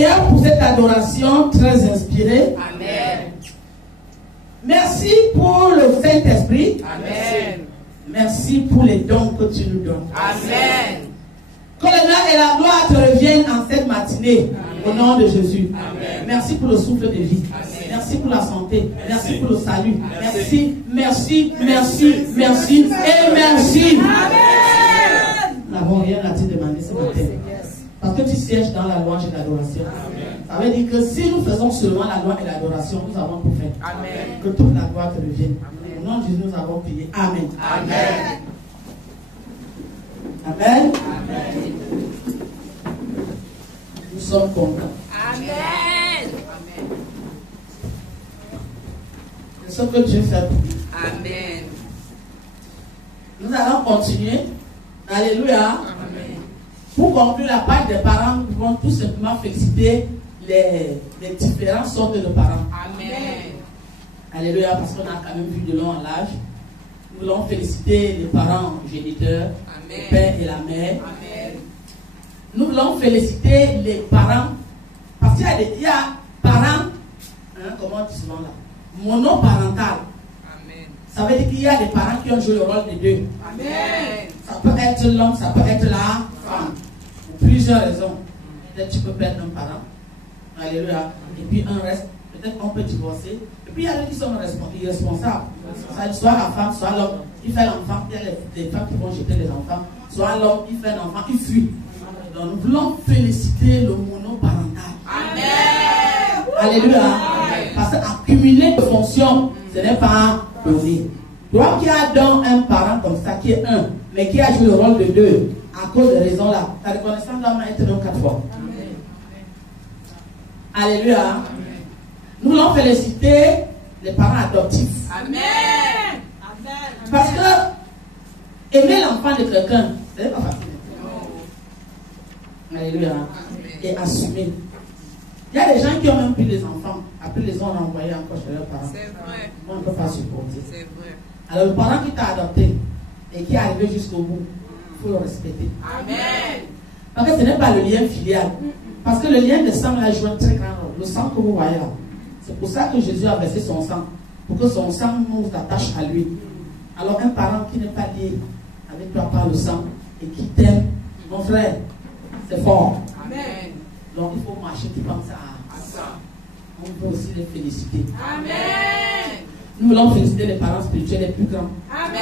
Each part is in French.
Seigneur pour cette adoration très inspirée. Amen. Merci pour le Saint-Esprit. Amen. Merci pour les dons que tu nous donnes. Amen. Que l'honneur et la gloire te reviennent en cette matinée. Amen. Au nom de Jésus. Amen. Merci pour le souffle de vie. Amen. Merci pour la santé. Merci pour le salut. Merci. Merci, merci, merci, merci et merci. Amen. Nous n'avons rien à te demander ce matin. Parce que tu sièges dans la louange et l'adoration. Ça veut dire que si nous faisons seulement la louange et l'adoration, nous avons tout fait. Amen. Que toute la gloire te revienne. Au nom de Jésus, nous avons prié. Amen. Amen. Amen. Amen. Nous sommes contents. Amen. C'est ce que Dieu fait pour nous. Amen. Nous allons continuer. Alléluia. Amen. Pour conclure la page des parents, nous pouvons tout simplement féliciter les différentes sortes de parents. Amen. Alléluia, parce qu'on a quand même vu de long en large. Nous voulons féliciter les parents géniteurs, le père et la mère. Amen. Nous voulons féliciter les parents, parce qu'il y a parents, comment on dit souvent là, monoparental. Amen. Ça veut dire qu'il y a des parents qui ont joué le rôle des deux. Amen. Ça peut être l'homme, ça peut être la femme. Pour plusieurs raisons. Peut-être tu peux perdre un parent. Alléluia. Et puis un reste. Peut-être qu'on peut divorcer. Et puis il y a ceux qui sont irresponsables. Soit la femme, soit l'homme. Il fait l'enfant. Il y a des femmes qui vont jeter les enfants. Soit l'homme, il fait l'enfant, il fuit. Donc nous voulons féliciter le monoparental. Amen. Alléluia. Amen. Parce qu'accumuler de fonctions, ce n'est pas donné. Toi qui as donc un parent comme ça, qui est un, mais qui a joué le rôle de deux, à cause de raisons là, ta reconnaissance doit être donc 4 fois. Amen. Alléluia. Amen. Nous voulons féliciter les parents adoptifs. Amen. Parce que aimer l'enfant de quelqu'un, ce n'est pas facile. Alléluia. Et assumer. Il y a des gens qui ont même pris les enfants, après les ont renvoyés encore chez leurs parents. C'est vrai. On ne peut pas supporter. C'est vrai. Alors le parent qui t'a adopté et qui est arrivé jusqu'au bout, il faut le respecter. Amen. Parce que ce n'est pas le lien filial. Parce que le lien de sang là joue un très grand rôle. Le sang que vous voyez là. C'est pour ça que Jésus a versé son sang. Pour que son sang nous attache à lui. Alors un parent qui n'est pas lié avec toi par le sang et qui t'aime, mon frère, c'est fort. Amen. Donc il faut marcher qui pense à ça. On peut aussi les féliciter. Amen. Nous voulons féliciter les parents spirituels les plus grands. Amen.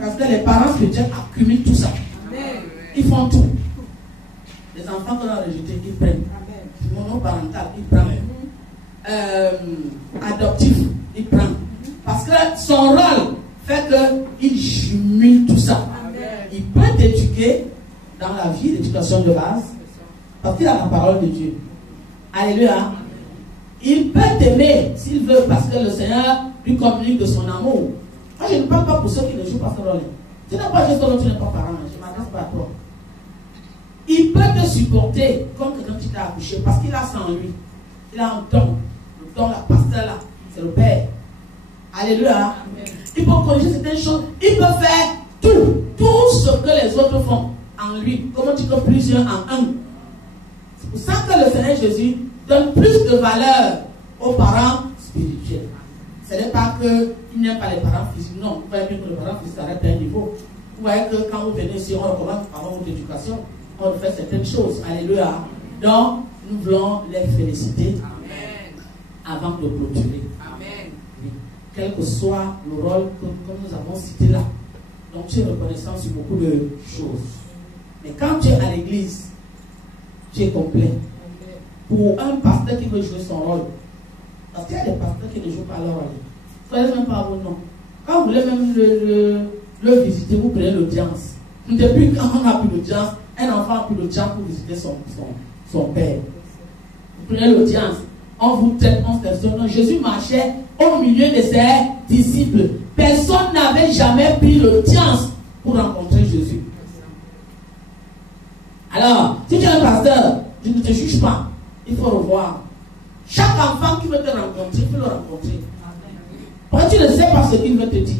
Parce que les parents spirituels accumulent tout ça. Amen. Ils font tout. Les enfants qu'on a rejetés, ils prennent. Monoparental, ils prennent. Adoptif, ils prennent. Parce que son rôle fait qu'il jumelle tout ça. Amen. Il peut t'éduquer dans la vie, l'éducation de base, parce qu'il a la parole de Dieu. Alléluia. Il peut t'aimer s'il veut, parce que le Seigneur lui communique de son amour. Moi, je ne parle pas pour ceux qui ne jouent pas ce rôle. Tu n'es pas juste comme tu n'es pas parent, je ne m'adresse pas à toi. Il peut te supporter comme quelqu'un qui t'a accouché, parce qu'il a ça en lui. Il a un don. Le don, la pasteur là, c'est le Père. Alléluia. Amen. Il peut corriger certaines choses. Il peut faire tout ce que les autres font en lui. Comment tu peux plusieurs en un. C'est pour ça que le Seigneur Jésus donne plus de valeur aux parents spirituels. Ce n'est pas qu'il n'aime pas les parents physiques. Non, vous voyez bien que les parents physiques s'arrêtent à un niveau. Vous voyez que quand vous venez ici, on recommence par votre éducation. On fait certaines choses. Alléluia. Donc, nous voulons les féliciter. Amen. Avant de clôturer. Amen. Oui. Quel que soit le rôle que nous avons cité là. Donc, tu es reconnaissant sur beaucoup de choses. Mais quand tu es à l'église, tu es complet. Pour un pasteur qui veut jouer son rôle, parce qu'il y a des pasteurs qui ne jouent pas leur rôle. Soyez même pas vos noms. Quand vous voulez même le visiter, vous prenez l'audience. Depuis quand on a plus d'audience, un enfant a plus d'audience pour visiter son père. Vous prenez l'audience. On vous traite, on se questionne. Jésus marchait au milieu de ses disciples. Personne n'avait jamais pris l'audience pour rencontrer Jésus. Alors, si tu es un pasteur, je ne te juge pas. Il faut revoir. Chaque enfant qui veut te rencontrer, il faut le rencontrer. Pourquoi tu ne sais pas ce qu'il veut te dire?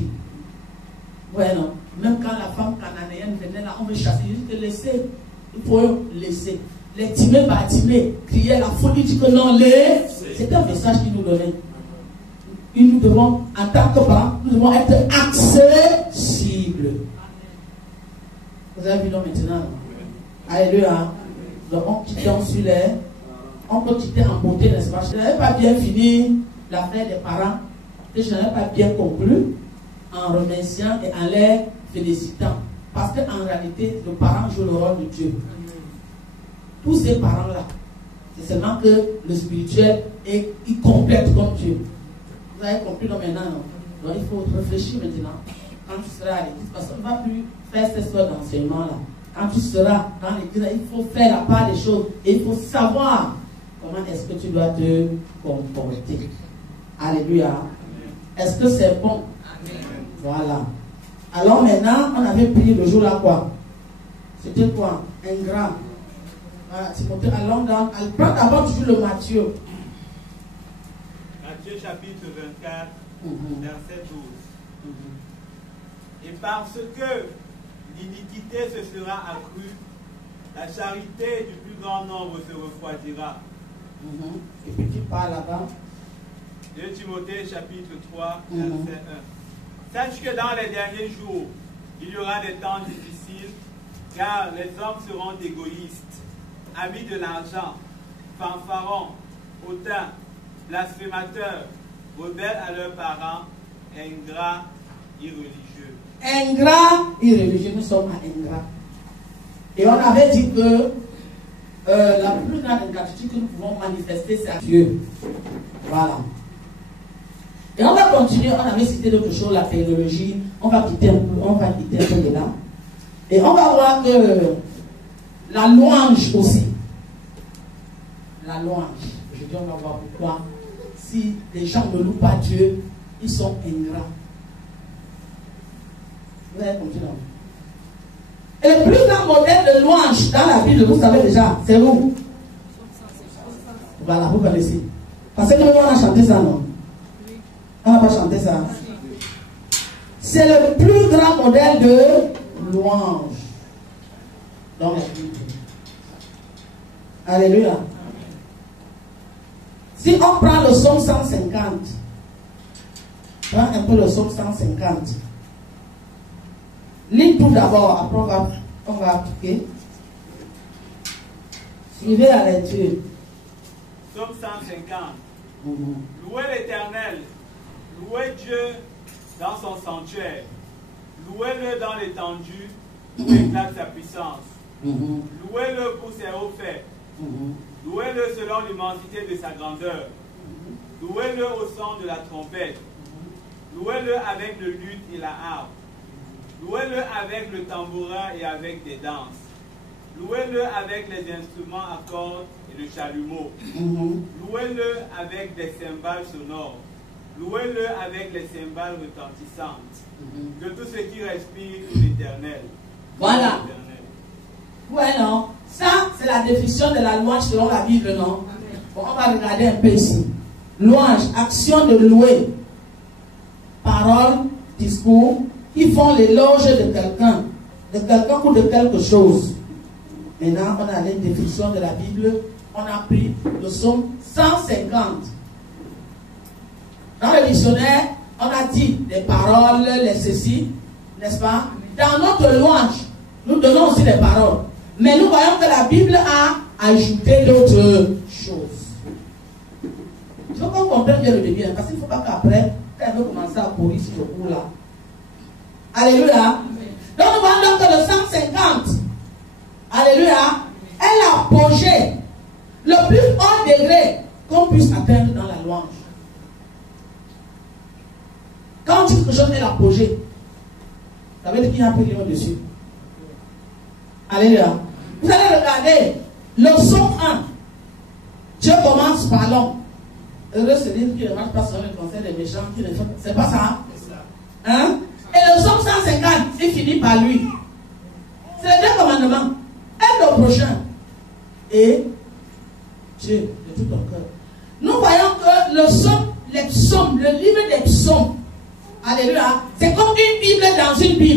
Ouais, non. Même quand la femme cananéenne venait là, on veut chasser, il dit que laissez. Il faut laisser. Les timés par timés criaient la folie, dit que non, c'est un message qu'il nous donnait. Et nous devons, en tant que parents, nous devons être accessibles. Vous avez vu donc maintenant, non? Alléluia. Donc on quitte sur les. On peut quitter en beauté, n'est-ce pas? Je n'avais pas bien fini l'affaire des parents. Et je n'avais pas bien conclu en remerciant et en les félicitant. Parce qu'en réalité, le parent joue le rôle de Dieu. Tous ces parents-là, c'est seulement que le spirituel il complète comme Dieu. Vous avez compris donc maintenant, non? Donc il faut réfléchir maintenant. Quand tu seras à l'église, parce qu'on ne va plus faire cette sorte d'enseignement-là. Quand tu seras dans l'église, il faut faire la part des choses. Et il faut savoir comment est-ce que tu dois te comporter. Alléluia. Est-ce que c'est bon? Amen. Voilà. Alors maintenant, on avait prié le jour là quoi? C'était quoi? Ingrat. Voilà, Timothée, allons dans. Prends d'abord toujours le Matthieu. Matthieu chapitre 24, verset 12. Et parce que l'iniquité se sera accrue, la charité du plus grand nombre se refroidira. Et puis tu parles là-bas. 2 Timothée chapitre 3, verset 1. Sache que dans les derniers jours, il y aura des temps difficiles, car les hommes seront égoïstes, amis de l'argent, fanfarons, hautains, blasphémateurs, rebelles à leurs parents, ingrats, irreligieux. Ingrats, irreligieux, nous sommes à ingrats. Et on avait dit que la plus grande ingratitude que nous pouvons manifester, c'est à Dieu. Voilà. Et on va continuer, on avait cité d'autres choses, la théologie, on va quitter un peu de là. Et on va voir que la louange aussi. La louange. Aujourd'hui, on va voir pourquoi, si les gens ne louent pas Dieu, ils sont ingrats. Vous avez compris, non? Et le plus grand modèle de louange dans la Bible, vous savez déjà, c'est où? Voilà, vous connaissez. Parce que nous, on a chanté ça, non? On n'a pas chanté ça. C'est le plus grand modèle de louange dans la Bible. Alléluia. Si on prend le psaume 150, prends un peu le psaume 150. Lis tout d'abord, après on va appliquer. Suivez la lecture. Psaume 150. Louez l'Éternel, louez Dieu dans son sanctuaire, louez-le dans l'étendue où éclate sa puissance, louez-le pour ses hauts faits, louez-le selon l'immensité de sa grandeur, louez-le au son de la trompette, louez-le avec le luth et la harpe, louez-le avec le tambourin et avec des danses. Louez-le avec les instruments à cordes et le chalumeau. Louez-le avec des cymbales sonores. Louez-le avec les cymbales retentissantes. Que tout ce qui respire tout l'Éternel. Voilà. Ouais, non. Ça, c'est la définition de la louange selon la Bible, non? Bon, on va regarder un peu ici. Louange, action de louer. Parole, discours, qui font l'éloge de quelqu'un ou de quelque chose. Maintenant, on a la définition de la Bible. On a pris le psaume 150. Dans le dictionnaire, on a dit les paroles, les ceci, n'est-ce pas? Dans notre louange, nous donnons aussi des paroles. Mais nous voyons que la Bible a ajouté d'autres choses. Il faut qu'on comprenne bien le début, parce qu'il ne faut pas qu'après, quand elle veut commencer à courir sur le cours là. Alléluia. Donc nous voyons que le 150, alléluia, est l'apogée, le plus haut degré qu'on puisse atteindre dans la louange. Quand on dit que quelque chose est l'apogée, ça veut dire qu'il y a un peu de dessus. Alléluia. Vous allez regarder le psaume 1. Dieu commence par l'homme. Heureux celui qui ne marche pas sur le conseil des méchants, qui ne fait. C'est pas ça? Hein? Et le psaume 150, il finit par lui. C'est les deux commandements. Aime le prochain. Et Dieu de tout ton cœur. Nous voyons que le psaume, les psaumes, le livre des psaumes, alléluia, c'est comme une Bible dans une Bible.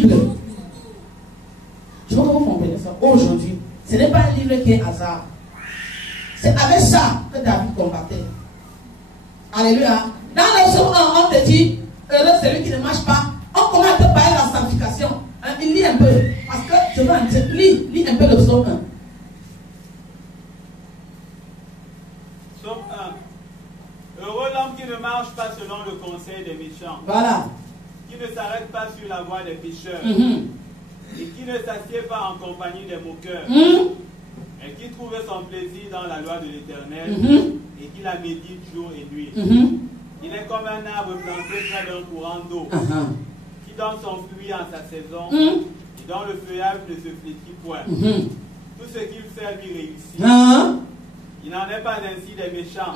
aujourd'hui, ce n'est pas un livre qui est hasard. C'est avec ça que David combattait. Alléluia. Dans le psaume 1, on te dit, heureux celui qui ne marche pas. On commence à te parler de la sanctification. Hein, il lit un peu. Parce que je veux en dire, lis un peu le psaume 1. Psaume 1. Heureux l'homme qui ne marche pas selon le conseil des méchants. Voilà. Qui ne s'arrête pas sur la voie des pécheurs. Et qui ne s'assied pas en compagnie des moqueurs. Et qui trouve son plaisir dans la loi de l'Éternel. Et qui la médite jour et nuit. Il est comme un arbre planté près d'un courant d'eau. Qui donne son fruit en sa saison. Et dont le feuillage ne se flétrit point. Tout ce qu'il fait lui réussit. Il n'en est pas ainsi des méchants.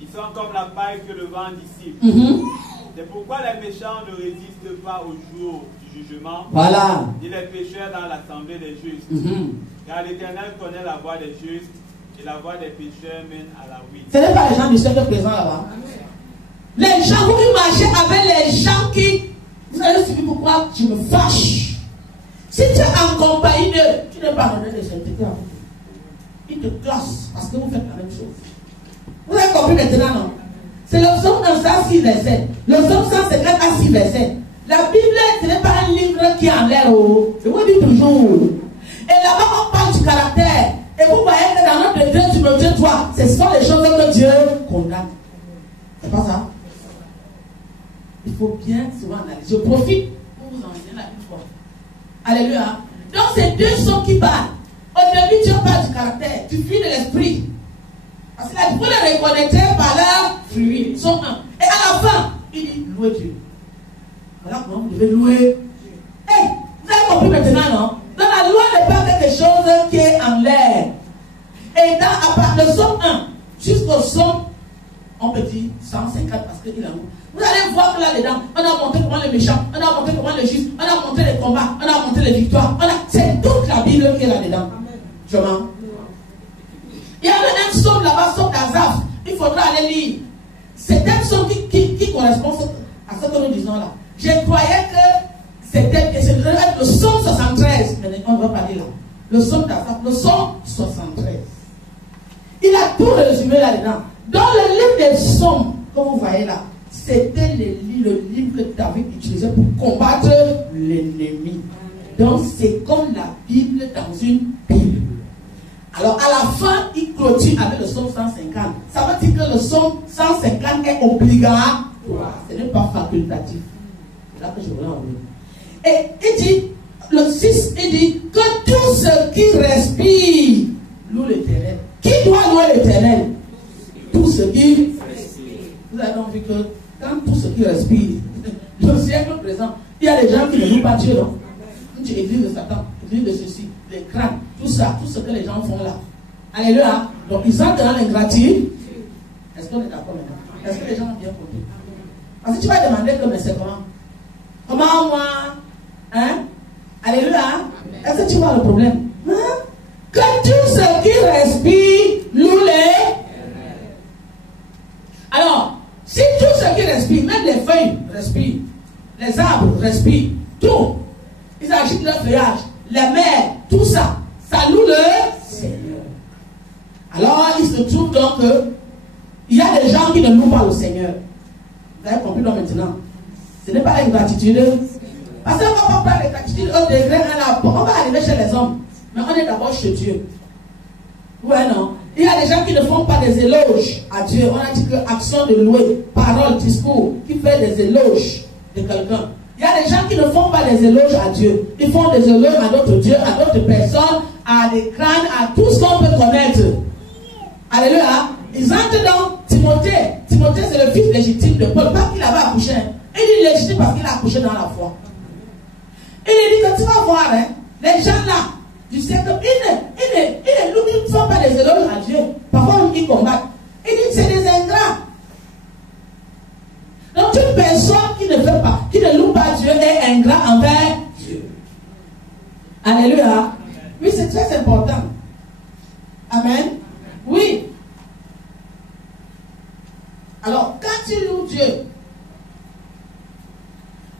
Ils sont comme la paille que le vent dissipe. C'est pourquoi les méchants ne résistent pas au jour du jugement, voilà, ni les pécheurs dans l'assemblée des justes. Car l'Éternel connaît la voie des justes, et la voie des pécheurs mène à la ruine. Ce n'est pas les gens du siècle présent là-bas. Les gens, vous marchez avec les gens qui... Vous avez suivi pourquoi je me fâche. Si tu es en compagnie d'eux, tu n'es pas en train de sainteté. Ils te classent parce que vous faites la même chose. Vous avez compris maintenant, non? C'est le psaume 106 versets. Le psaume 150 à 6 versets. La Bible, ce n'est pas un livre qui est en l'air. Je vous dis toujours. Et là-bas, on parle du caractère. Et vous voyez que dans notre 2 Timothée 3, ce sont les choses que Dieu condamne. C'est pas ça? Il faut bien souvent analyser. Je profite pour vous enseigner la Bible forte. Alléluia. Donc, c'est deux sons qui parlent. Au début, Dieu parle du caractère, du fruit de l'esprit. Parce qu'il a dit, vous les reconnaîtrez par leur fruit. Son 1. Et à la fin, il dit, louez Dieu. Voilà comment vous devez louer. Hey, vous avez compris maintenant, non? Dans la loi n'est pas quelque chose qui est en l'air. Et dans à part le psaume 1 jusqu'au psaume, on peut dire 150 parce qu'il a lu. Vous allez voir que là-dedans, on a montré comment les méchants, on a montré comment les justes, on a montré les combats, on a montré les victoires. C'est toute la Bible qui est là-dedans. Je m'en. Il y a un psaume là-bas, psaume d'Azaph. Il faudra aller lire. C'est un psaume qui correspond à ce que nous disons là. Je croyais que c'était le psaume 73. Mais on ne va pas lire là. Le psaume d'Azaph, le psaume 73. Il a tout résumé là-dedans. Dans le livre des psaumes, comme vous voyez là, c'était le livre que David utilisait pour combattre l'ennemi. Donc c'est comme la Bible dans une Bible. Alors à la fin, il clôture avec le psaume 150. Ça veut dire que le psaume 150 est obligatoire. Ce n'est pas facultatif. C'est là que je voulais en venir. Et il dit, le 6, il dit que tout ce qui respire loue l'Éternel. Qui doit louer l'Éternel? Tout ce qui respire. Vous avez donc vu que quand tout ce qui respire, le siècle présent, il y a des gens qui ne louent pas Dieu, non? Tu église de Satan, église de ceci, les crânes, tout ça, tout ce que les gens font là. Alléluia. Donc ils entrent dans l'ingratitude. Est-ce qu'on est d'accord maintenant? Est-ce que les gens ont bien compris? Parce que tu vas demander que mais c'est comment? Comment moi? Hein? Alléluia. Est-ce que tu vois le problème? Hein? Que tout ce qui respire loue les. Alors, si tout ce qui respire, même les feuilles respirent, les arbres respirent, tout, ils agitent leur feuillage, les mers, tout ça, ça loue le Seigneur. Alors, il se trouve donc qu'il y a des gens qui ne louent pas le Seigneur. Vous avez compris donc maintenant? Ce n'est pas l'ingratitude. Parce qu'on ne va pas prendre l'ingratitude au degré, on va arriver chez les hommes. Mais on est d'abord chez Dieu. Ouais, non? Il y a des gens qui ne font pas des éloges à Dieu. On a dit que action de louer, parole, discours, qui fait des éloges de quelqu'un. Il y a des gens qui ne font pas des éloges à Dieu. Ils font des éloges à d'autres dieux, à d'autres personnes, à des crânes, à tout ce qu'on peut connaître. Alléluia. Ils entrent dans Timothée. Timothée, c'est le fils légitime de Paul. Pas qu'il avait accouché. Il est légitime parce qu'il a accouché dans la foi. Il dit que tu vas voir, hein, les gens là, du siècle, ils ne font pas des éloges à Dieu. Parfois, ils combattent. Il dit que c'est des ingrats. Donc, toute personne qui ne fait pas, qui ne loue pas Dieu est ingrat envers Dieu. Alléluia. Oui, c'est très important. Amen. Oui. Alors, quand tu loues Dieu,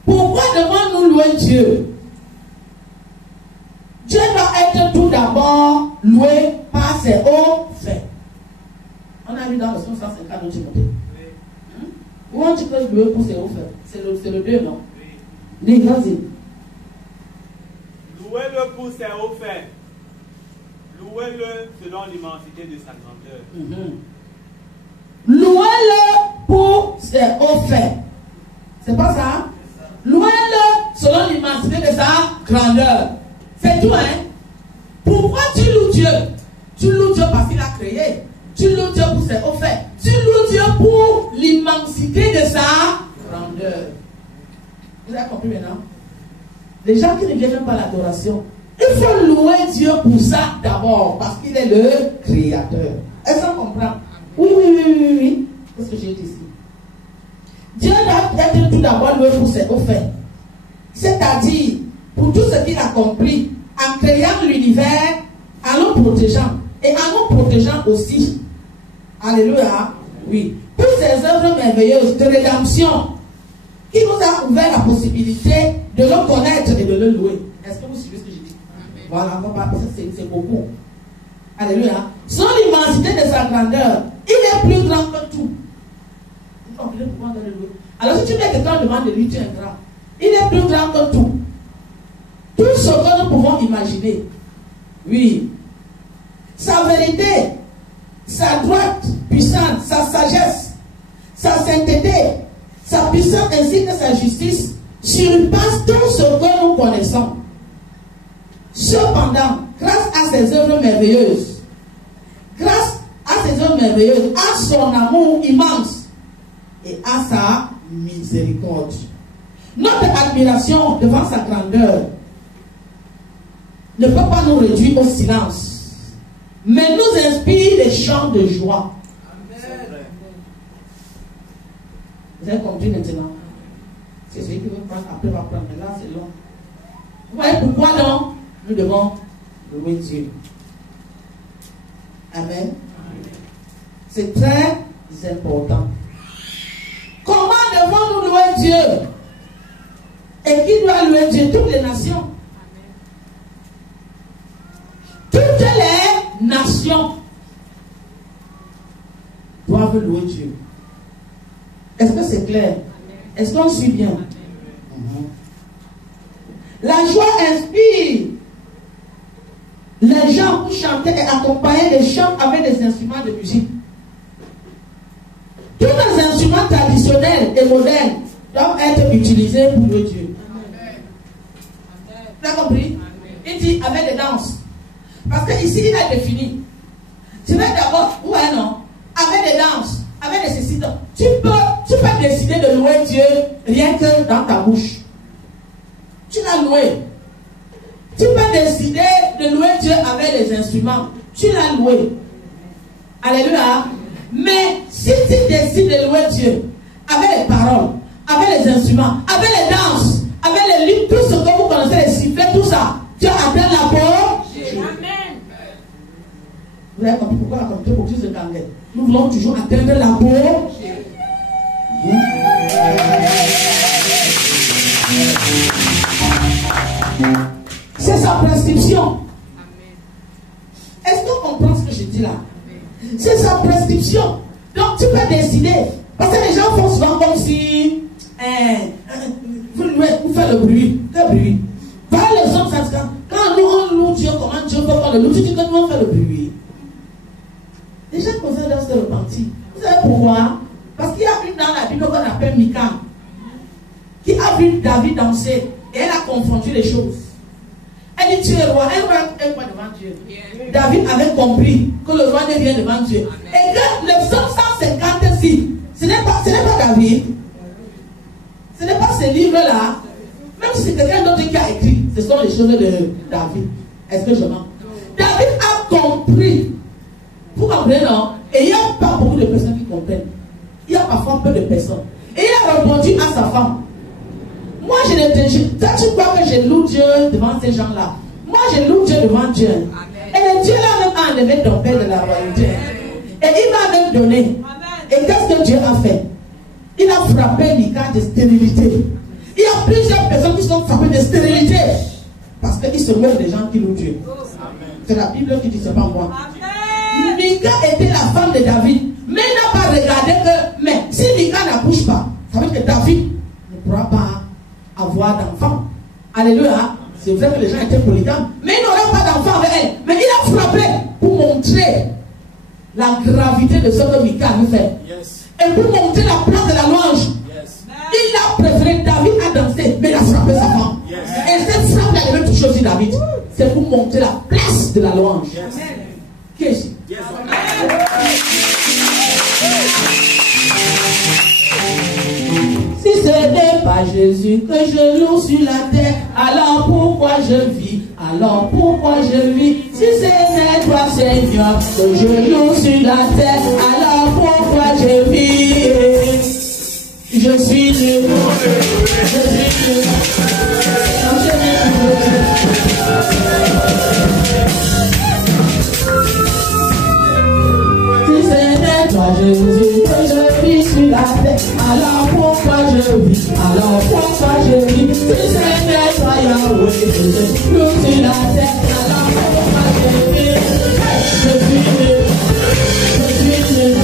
pourquoi devons-nous louer Dieu? Dieu doit être cas de Timothée. Où on dit que louer pour ses offres? C'est le 2, non? Dis, vas-y. Louez-le pour ses hauts faits. Louez-le selon l'immensité de sa grandeur. Louez-le pour ses hauts faits. C'est pas ça? Louez-le selon l'immensité de sa grandeur. C'est tout, hein? Pourquoi tu loues Dieu? Tu loues Dieu parce qu'il a créé. Tu loues Dieu pour ses hauts faits. Tu loues Dieu pour l'immensité de sa grandeur. Vous avez compris maintenant? Les gens qui ne viennent pas à l'adoration, il faut louer Dieu pour ça d'abord, parce qu'il est le créateur. Est-ce qu'on comprend? Oui. Qu'est-ce que j'ai dit ici? Dieu doit être tout d'abord loué pour ses hauts faits. C'est-à-dire, pour tout ce qu'il a accompli, en créant l'univers, en nous protégeant, et en nous protégeant aussi. Alléluia. Oui. Pour ces œuvres merveilleuses de rédemption, qui nous a ouvert la possibilité de le connaître et de le louer. Est-ce que vous suivez ce que je dis? Voilà, c'est beaucoup. Alléluia. Selon l'immensité de sa grandeur, il est plus grand que tout. Vous comprenez pourquoi on doit le louer? Alors si tu mets quelqu'un devant de lui, tu es un grand. Il est plus grand que tout. Tout ce que nous pouvons imaginer. Oui. Sa vérité, sa droite puissante, sa sagesse, sa sainteté, sa puissance ainsi que sa justice surpassent tout ce que nous connaissons. Cependant, grâce à ses œuvres merveilleuses, à son amour immense et à sa miséricorde, notre admiration devant sa grandeur ne peut pas nous réduire au silence, mais nous inspire des chants de joie. Vous avez compris maintenant? C'est celui qui veut prendre, après va prendre. Mais là, c'est long. Vous voyez pourquoi donc nous devons louer Dieu? Amen. C'est très important. Comment devons-nous louer Dieu? Et qui doit louer Dieu? Toutes les nations. Toutes les nations doivent louer Dieu. Est-ce que c'est clair? Est-ce qu'on suit bien? La joie inspire les gens pour chanter et accompagner les chants avec des instruments de musique. Tous les instruments traditionnels et modernes doivent être utilisés pour louer Dieu. Vous avez compris? Il dit avec des danses. Parce qu'ici, il a défini. Tu veux d'abord, ouais, non? Avec des danses, avec des cécités. Tu peux décider de louer Dieu rien que dans ta bouche. Tu l'as loué. Tu peux décider de louer Dieu avec les instruments. Tu l'as loué. Alléluia. Mais si tu décides de louer Dieu avec les paroles, avec les instruments, avec les danses, avec les livres, tout ce que vous connaissez, les sifflets, tout ça, tu as atteint la peau. Amen. Vous avez compris pourquoi la communauté pour Dieu se gagne. Nous voulons toujours atteindre la peau. C'est sa prescription. Est-ce qu'on comprend ce que je dis là? C'est sa prescription. Donc tu peux décider. Parce que les gens font souvent comme si vous faites le bruit. Quel bruit? Par les hommes, quand nous on loue Dieu, comment Dieu peut faire le loue? Tu dis que nous on fait le bruit. Les gens comme ça doivent se repentir. Vous savez pourquoi? Parce qu'il y a une dans la Bible qu'on appelle Mika, qui a vu David danser et elle a confondu les choses. Elle dit tu es roi, elle va devant Dieu. David avait compris que le roi ne vient devant Dieu. Et que le psaume 156, ce n'est pas David, ce n'est pas ce livre-là, même si c'est quelqu'un d'autre qui a écrit, ce sont les choses de David. Est-ce que je mens? David a compris. Vous comprenez, non? Et il n'y a pas beaucoup de personnes qui comprennent. Il y a parfois peu de personnes. Et il a répondu à sa femme. Moi, toi, tu crois que je loue Dieu devant ces gens-là? Moi, je loue Dieu devant Dieu. Amen. Et le Dieu là même a enlevé ton père de la royauté. Et il m'a même donné. Amen. Et qu'est-ce que Dieu a fait? Il a frappé Mika de stérilité. Il y a plusieurs personnes qui sont frappées de stérilité. Parce qu'ils se meurent des gens qui louent Dieu. C'est la Bible qui dit, c'est pas moi. Amen. Mika était la femme de David. Mais il n'a pas regardé que, mais si Mika n'accouche pas, ça veut dire que David ne pourra pas avoir d'enfant. Alléluia. C'est vrai que les gens étaient polygames, mais il n'aura pas d'enfant avec elle. Mais il a frappé pour montrer la gravité de ce que Mika avait fait. Yes. Et pour montrer la place de la louange. Yes. Il a préféré David à danser, mais il a frappé sa femme. Yes. Et cette frappe a même touché aussi David. C'est pour montrer la place de la louange. Yes. Qui est ici? Yes. Si ce n'est pas Jésus que je loue sur la terre, alors pourquoi je vis? Alors pourquoi je vis? Si ce n'est toi, Seigneur, que je loue sur la terre, alors pourquoi je vis? Je suis nul. Je suis nul. Si ce n'est toi, Jésus, que je vis sur la terre, alors pourquoi je vis? Alors pourquoi je vis? Si ce n'est toi, Yahweh, que je loue sur la terre, alors pourquoi je vis? Je suis nul. Je suis nul.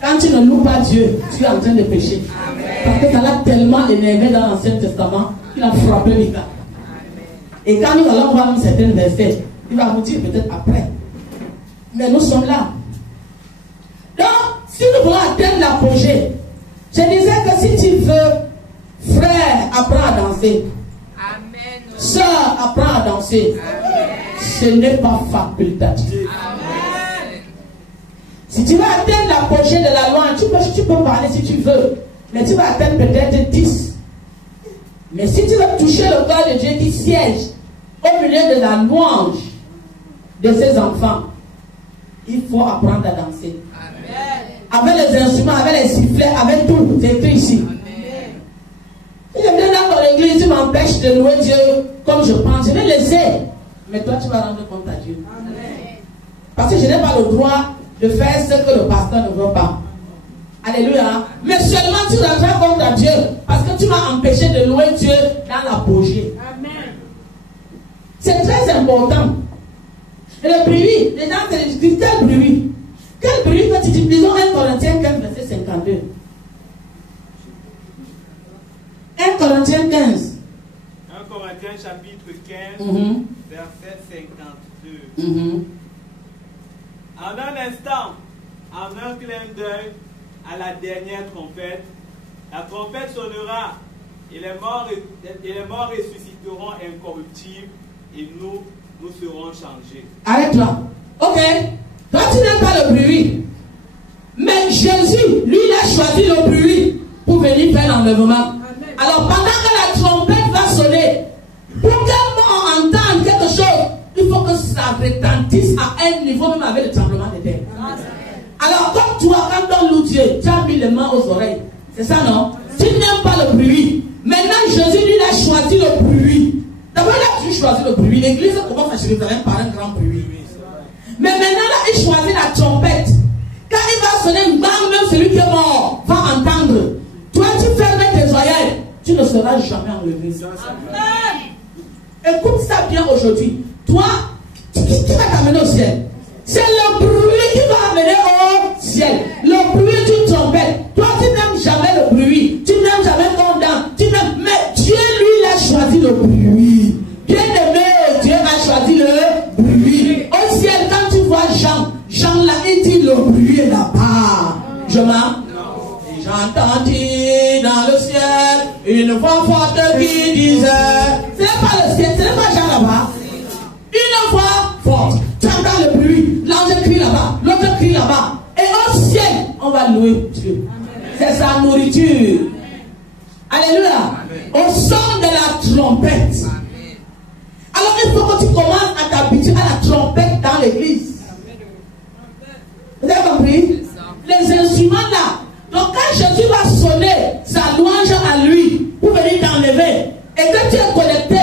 Quand tu ne loues pas Dieu, tu es en train de pécher. Parce que ça l'a tellement énervé dans l'Ancien Testament qu'il a frappé Mika. Et quand nous allons voir certains versets, il va vous dire peut-être après. Mais nous sommes là. Donc, si nous voulons atteindre l'apogée, je disais que si tu veux, frère, apprends à danser. Amen. Sœur, apprends à danser. Amen. Ce n'est pas facultatif. Amen. Si tu veux atteindre l'apogée de la loi, tu peux parler si tu veux, mais tu vas atteindre peut-être 10. Mais si tu veux toucher le cœur de Dieu qui siège au milieu de la louange de ses enfants, il faut apprendre à danser. Amen. Avec les instruments, avec les sifflets, avec tout, c'est écrit ici. Amen. Si je viens dans ton église, tu m'empêches de louer Dieu comme je pense, je vais laisser. Mais toi, tu vas rendre compte à Dieu. Amen. Parce que je n'ai pas le droit de faire ce que le pasteur ne veut pas. Alléluia. Mais seulement tu rendras compte à Dieu parce que tu m'as empêché de louer Dieu dans l'apogée. Amen. C'est très important. Et le bruit, les gens se disent quel bruit? Quel bruit que tu dis? Disons 1 Corinthiens 15, verset 52. 1 Corinthiens 15. 1 Corinthiens chapitre 15, verset 52. En un instant, en un clin d'œil, à la dernière trompette, la trompette sonnera et les morts ressusciteront incorruptibles et nous serons changés. Arrête-toi. Ok. Toi, tu n'aimes pas le bruit. Mais Jésus, lui, il a choisi le bruit pour venir faire l'enlèvement. Alors, pendant que la trompette va sonner, pour qu'un mort entende quelque chose, il faut que ça retentisse à un niveau, même avec le tremblement de terre. Alors, comme toi, quand on loue Dieu, tu as mis les mains aux oreilles. C'est ça, non? Tu n'aimes pas le bruit. Maintenant, Jésus, lui, il a choisi le bruit. D'abord, il a choisi le bruit. L'église commence à Jérusalem par un grand bruit. Mais maintenant, là, il choisit la trompette. Quand il va sonner une bang, même celui qui est mort va entendre. Toi, tu fermes tes oreilles. Tu ne seras jamais enlevé. Écoute ça bien aujourd'hui. Toi, qui va t'amener au ciel? C'est le bruit qui va amener au ciel. Le bruit d'une trompette. Toi, tu n'aimes jamais le bruit. Tu n'aimes jamais ton dent. Mais Dieu, lui, il a choisi le bruit. Bien-aimé, Dieu a choisi le bruit. Au ciel, quand tu vois Jean là, il dit le bruit est là-bas. Je m'en. J'entendis dans le ciel une voix forte qui disait. Ce n'est pas le ciel, ce n'est pas Jean là-bas. Une voix forte. Tu entends le bruit. L'ange crie là-bas, l'autre crie là-bas. Et au ciel, on va louer Dieu. C'est sa nourriture. Alléluia. Au son de la trompette. Alors il faut que tu commences à t'habituer à la trompette dans l'église. Vous avez compris? Les instruments là. Donc quand Jésus va sonner sa louange à lui pour venir t'enlever, et que tu es connecté,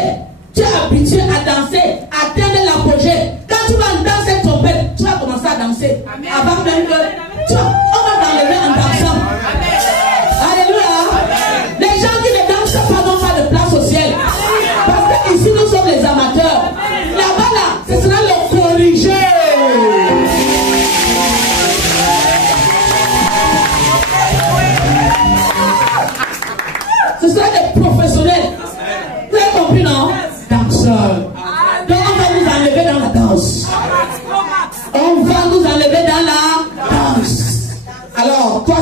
tu es habitué à danser, à atteindre l'apogée. Quand tu vas entendre cette trompette, tu vas commencer à danser. Amen. Avant même que on va t'enlever en dansant. Amen. Alléluia. Amen. Les gens qui ne dansent pas n'ont pas de place au ciel. Parce que ici nous sommes les amateurs. Là-bas là, ce sera le corrigé. Ce sera des professionnels. Vous avez compris, non? Danseurs. Donc on va nous enlever dans la danse. On va nous enlever dans la danse. Alors, toi,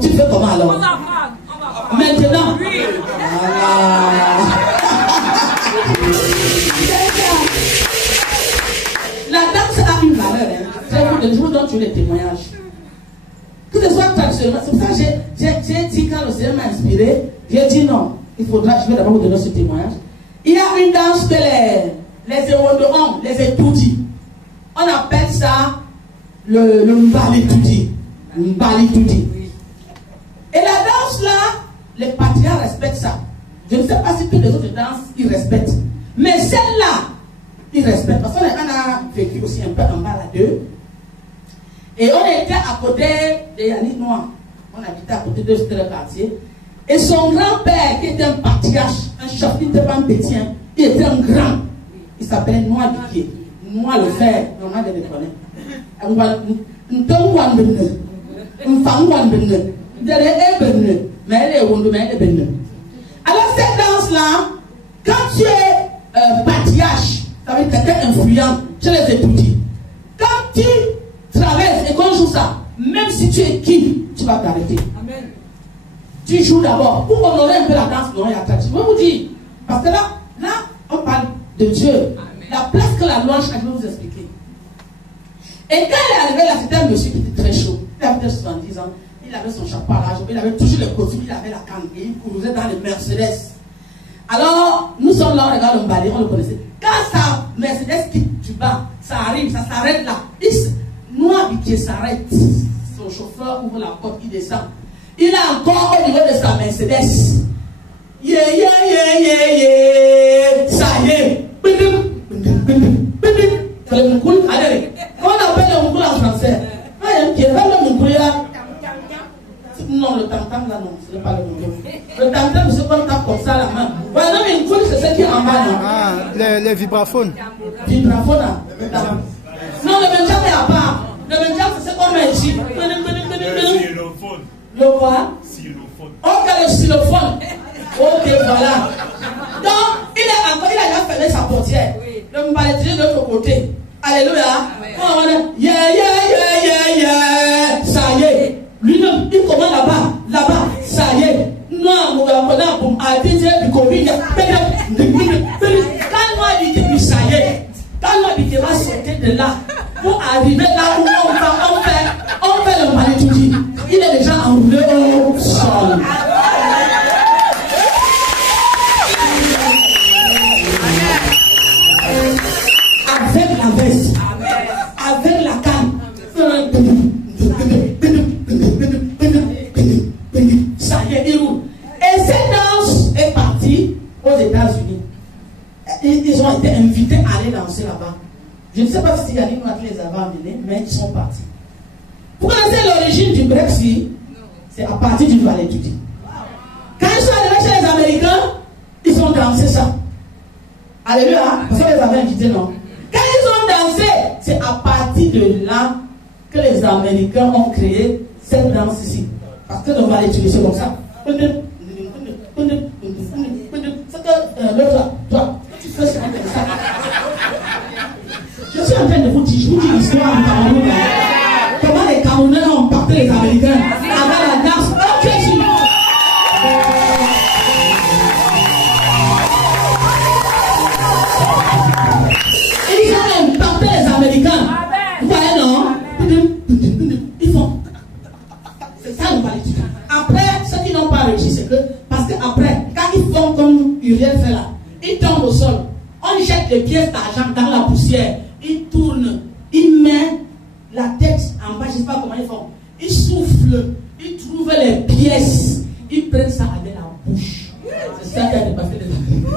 tu fais comment alors? Maintenant. Voilà. La danse a une valeur. Je vous donne tous les témoignages. Que ce soit traditionnel. C'est pour ça que j'ai dit, quand le Seigneur m'a inspiré, j'ai dit non, je vais d'abord vous donner ce témoignage. Il y a une danse que les Ewondorons, les étoudis, on appelle ça le Mbali-Tudi. Mbali-Tudi. Et la danse là, les patriarches respectent ça. Je ne sais pas si toutes les autres danses, ils respectent. Mais celle-là, ils respectent. Parce qu'on a vécu aussi un peu en bas là d'eux. Et on était à côté de Yannick Noir. On habitait à côté de ce quartier. Et son grand-père, qui était un patriarche, un chef, il n'était pas un petit, hein, il était un grand. Il s'appelait Noir Biquier. Noir le fer, on a des déconnés. Alors cette danse-là, quand tu es patriarche, ça veut dire que tu es influent chez les étudiants. Quand tu traverses et qu'on joue ça, même si tu es qui, tu vas t'arrêter. Amen. Tu joues d'abord pour honorer un peu la danse, non, il y a tradition. Je vais vous dire, parce que là, on parle de Dieu. Amen. La place que la louange a, je vais vous expliquer. Et quand elle est arrivée là, c'était un monsieur qui était très chaud. Il avait 70 ans, il avait son chapeau à l'âge, il avait toujours les costumes, il avait la canne, et il courait dans les Mercedes. Alors, nous sommes là, on regarde le balai, on le connaissait. Quand sa Mercedes quitte du bas, ça arrive, ça s'arrête là. Noir qui s'arrête. Son chauffeur ouvre la porte, il descend. Il est encore au niveau de sa Mercedes. Yeah, yeah, yeah, yeah, yeah. Ça y est. C'est le moukoul. Allez, comment on appelle le moukoul en français? Non, le tam-tam là, non, ce n'est pas le moukoul. Le tam-tam, c'est qu'on tape comme ça la main. Ouais, non, mais le moukoul, c'est ce qui est en bas, non? Ah, les vibraphones. Vibraphones, là. Non, le mendiant n'est à part. Le mendiant, c'est ce qu'on met ici. Le xylophone. Le quoi? Xylophone. Ok, le xylophone. Ok, voilà. Donc, il a déjà fermé sa portière. Le mbalétier de l'autre côté. Alléluia. Oh, yeah, yeah, yeah, yeah, yeah. Ça y est. Lui-même, il commence là-bas. Là-bas. Ça y est. Non, mon gars, pour attirer du Covid. Quand moi, il dit, ça y est. Quand moi, il va sortir de là. Pour arriver là où on fait le malétude. Il est déjà enroulé au sol. Avec la veste, avec la canne. Ça y est, il roule. Et cette danse est partie aux États-Unis. Ils ont été invités partir du doigt l'étudier. Quand ils sont arrivés chez les Américains, ils ont dansé ça. Alléluia. Parce que les avaient invités, non? Quand ils ont dansé, c'est à partir de là que les Américains ont créé cette danse ici. Parce que on va l'étudier, c'est comme ça. C'est que l'autre là, toi, tu fais ça comme ça. Je suis en train de vous dire l'histoire du Cameroun. Comment les Camerounais ont impacté les Américains avec la danse. Ok, ils ont impacté les Américains. Vous voyez, non? Ils font. C'est ça, on va l'étudier. Après, ceux qui n'ont pas réussi, c'est que, parce qu'après, quand ils font comme Uriel fait là, ils tombent au sol, on jette les pièces d'argent dans la poussière, ils tournent, ils mettent la tête en bas, je ne sais pas comment ils font, ils soufflent, ils trouvent les pièces, ils prennent ça avec la bouche. C'est ça qui a dépassé les Américains.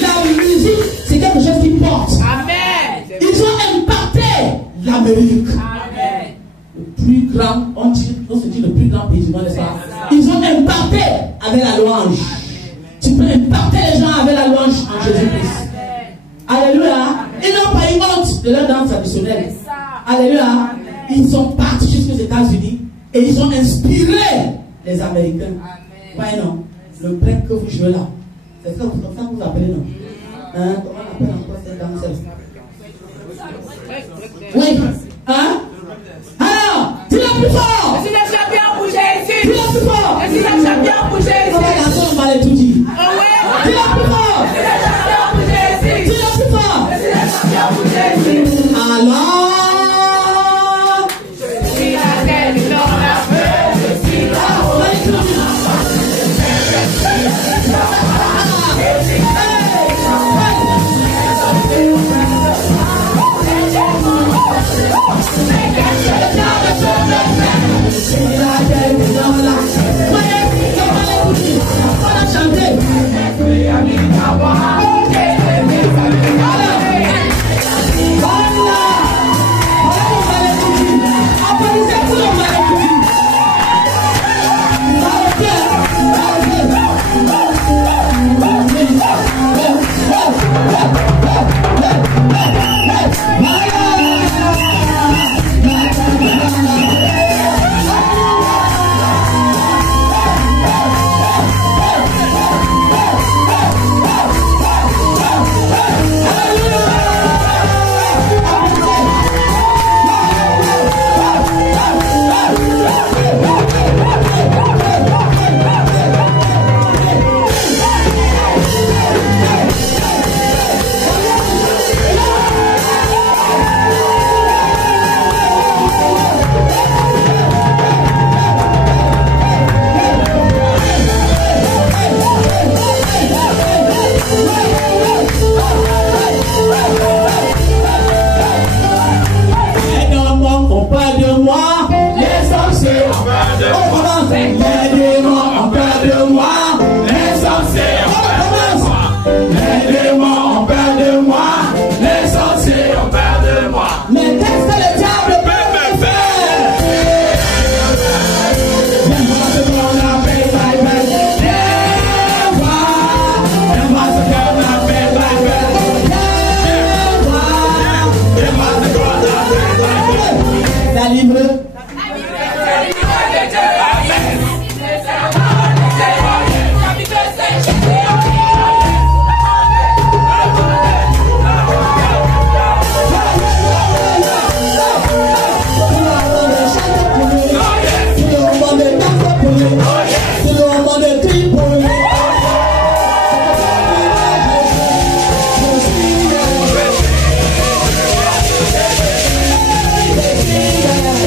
La musique, c'est quelque chose qui porte. Amen. Ils ont impacté l'Amérique. Amen. Le plus grand, on se dit le plus grand pays du monde, n'est-ce pas? Ils ont impacté avec la louange. Tu peux impacter les gens avec la louange en Jésus-Christ. Alléluia. Ils n'ont pas eu honte de leur danse traditionnelle. Alléluia. Ils sont partis jusqu'aux États-Unis et ils ont inspiré les Américains. Voyez, non? Le break que vous jouez là, c'est comme ça que vous appelez, non? Hein? Comment on appelle encore cette danse? Oui. Hein? Alors, dis-le plus fort! Je suis le champion pour Jésus. Dis-le plus fort! Je suis le champion pour Jésus. On va les tout dire. Oh ouais. Dis-le plus fort! Je suis le champion pour Jésus. Dis-le plus fort! Je suis le champion pour Jésus. Alors, Je suis la tête dans la feu. Je suis là. on va les tout dire.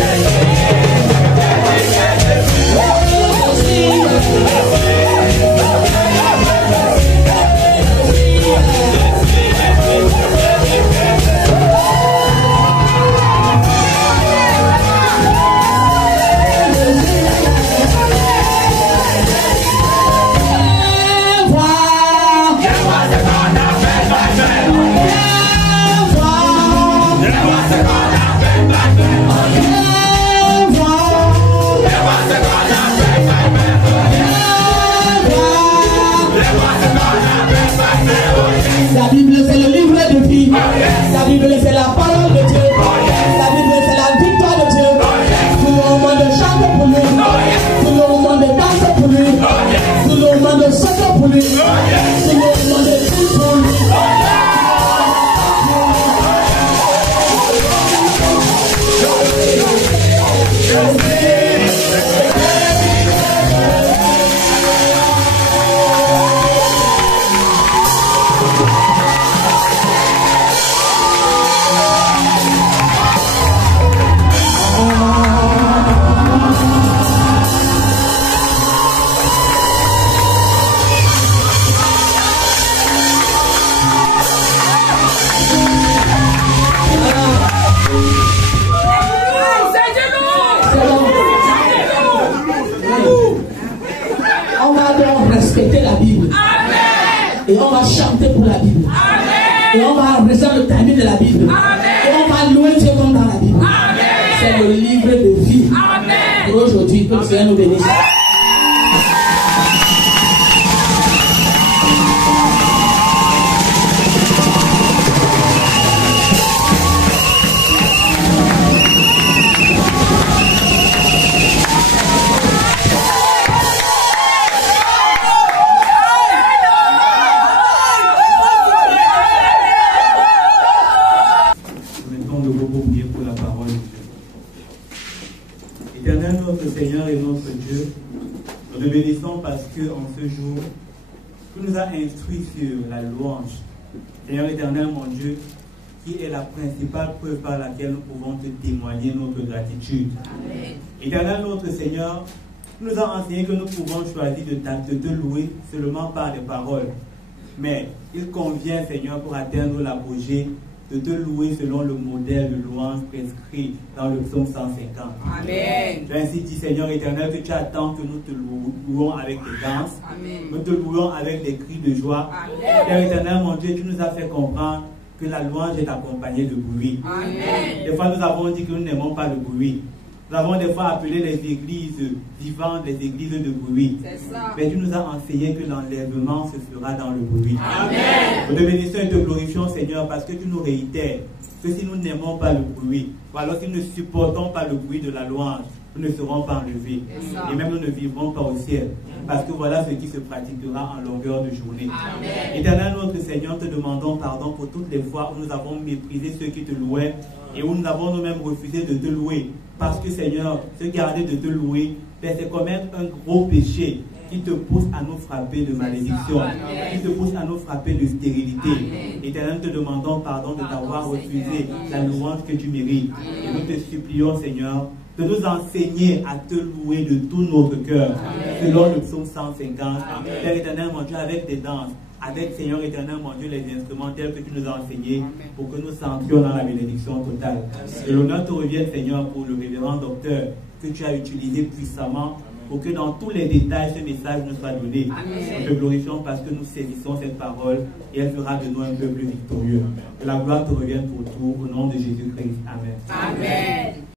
Yeah. Et on va chanter pour la Bible. Et on va ressentir le timing de la Bible. Et on va louer Dieu comme dans la Bible. C'est le livre de vie. Pour aujourd'hui, que le Seigneur nous bénisse. Seigneur et notre Dieu, nous te bénissons parce qu'en ce jour, tu nous as instruits sur la louange. Seigneur éternel, mon Dieu, qui est la principale preuve par laquelle nous pouvons te témoigner notre gratitude. Amen. Éternel, notre Seigneur, tu nous as enseigné que nous pouvons choisir de te louer seulement par les paroles. Mais il convient, Seigneur, pour atteindre l'apogée, de te louer selon le modèle de louange prescrit dans le psaume 150. Amen. Tu as ainsi dit, Seigneur éternel, que tu attends que nous te louons avec des danses. Amen. Nous te louons avec des cris de joie. Amen. Père éternel, mon Dieu, tu nous as fait comprendre que la louange est accompagnée de bruit. Amen. Des fois, nous avons dit que nous n'aimons pas le bruit. Nous avons des fois appelé les églises vivantes, les églises de bruit. Mais tu nous as enseigné que l'enlèvement se fera dans le bruit. Amen. Nous te bénissons et te glorifions, Seigneur, parce que tu nous réitères que si nous n'aimons pas le bruit, ou alors si nous ne supportons pas le bruit de la louange, nous ne serons pas enlevés. Et même nous ne vivrons pas au ciel. Parce que voilà ce qui se pratiquera en longueur de journée. Amen. Éternel, notre Seigneur, te demandons pardon pour toutes les fois où nous avons méprisé ceux qui te louaient et où nous avons nous-mêmes refusé de te louer. Parce que, Seigneur, se garder de te louer, c'est commettre un gros péché qui te pousse à nous frapper de malédiction, qui te pousse à nous frapper de stérilité. Éternel, te demandons pardon de t'avoir refusé la louange que tu mérites. Et nous te supplions, Seigneur, de nous enseigner à te louer de tout notre cœur, selon le psaume 150. Père éternel, mon Dieu, avec des danses, avec, Seigneur éternel, mon Dieu, les instruments tels que tu nous as enseignés, pour que nous sentions dans la bénédiction totale. Et l'honneur te revienne, Seigneur, pour le révérend docteur que tu as utilisé puissamment, pour que dans tous les détails, ce message nous soit donné. Nous te glorifions parce que nous saisissons cette parole et elle fera de nous un peuple victorieux. Que la gloire te revienne pour tout, au nom de Jésus-Christ. Amen. Amen.